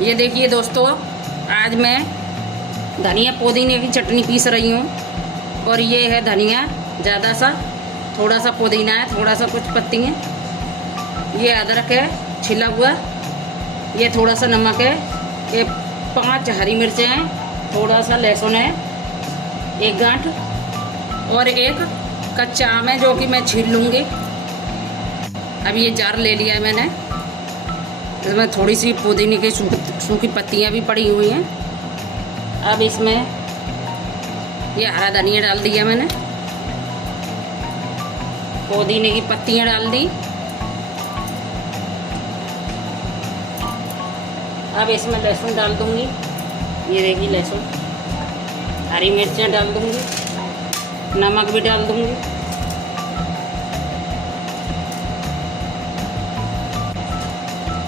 ये देखिए दोस्तों, आज मैं धनिया पुदीने की चटनी पीस रही हूँ। और ये है धनिया ज़्यादा सा, थोड़ा सा पुदीना है, थोड़ा सा कुछ पत्ती हैं, ये अदरक है छिला हुआ, ये थोड़ा सा नमक है, ये 5 हरी मिर्चें हैं, थोड़ा सा लहसुन है, एक गांठ, और एक कच्चा आम है जो कि मैं छील लूँगी। अब ये जार ले लिया है मैंने, इसमें थोड़ी सी पुदीने की सूखी पत्तियाँ भी पड़ी हुई हैं। अब इसमें ये हरा धनिया डाल दिया मैंने, पुदीने की पत्तियाँ डाल दी। अब इसमें लहसुन डाल दूँगी, ये देखिए लहसुन, हरी मिर्चें डाल दूँगी, नमक भी डाल दूँगी,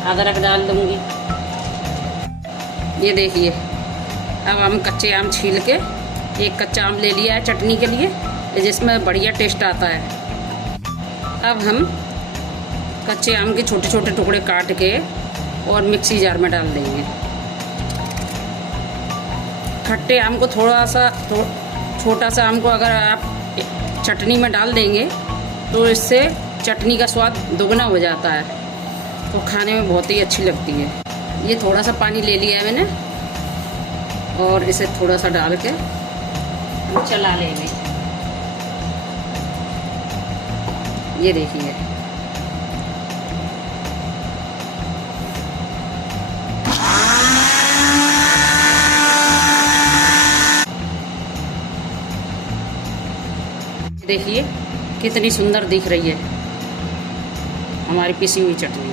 अदरक डाल दूँगी। ये देखिए, अब हम कच्चे आम छील के, एक कच्चा आम ले लिया है चटनी के लिए, जिसमें बढ़िया टेस्ट आता है। अब हम कच्चे आम के छोटे छोटे टुकड़े काट के और मिक्सी जार में डाल देंगे। खट्टे आम को थोड़ा सा छोटा सा आम को अगर आप चटनी में डाल देंगे तो इससे चटनी का स्वाद दुगना हो जाता है, तो खाने में बहुत ही अच्छी लगती है। ये थोड़ा सा पानी ले लिया है मैंने और इसे थोड़ा सा डाल के हम चला लेंगे। ये देखिए, देखिए कितनी सुंदर दिख रही है हमारी पिसी हुई चटनी।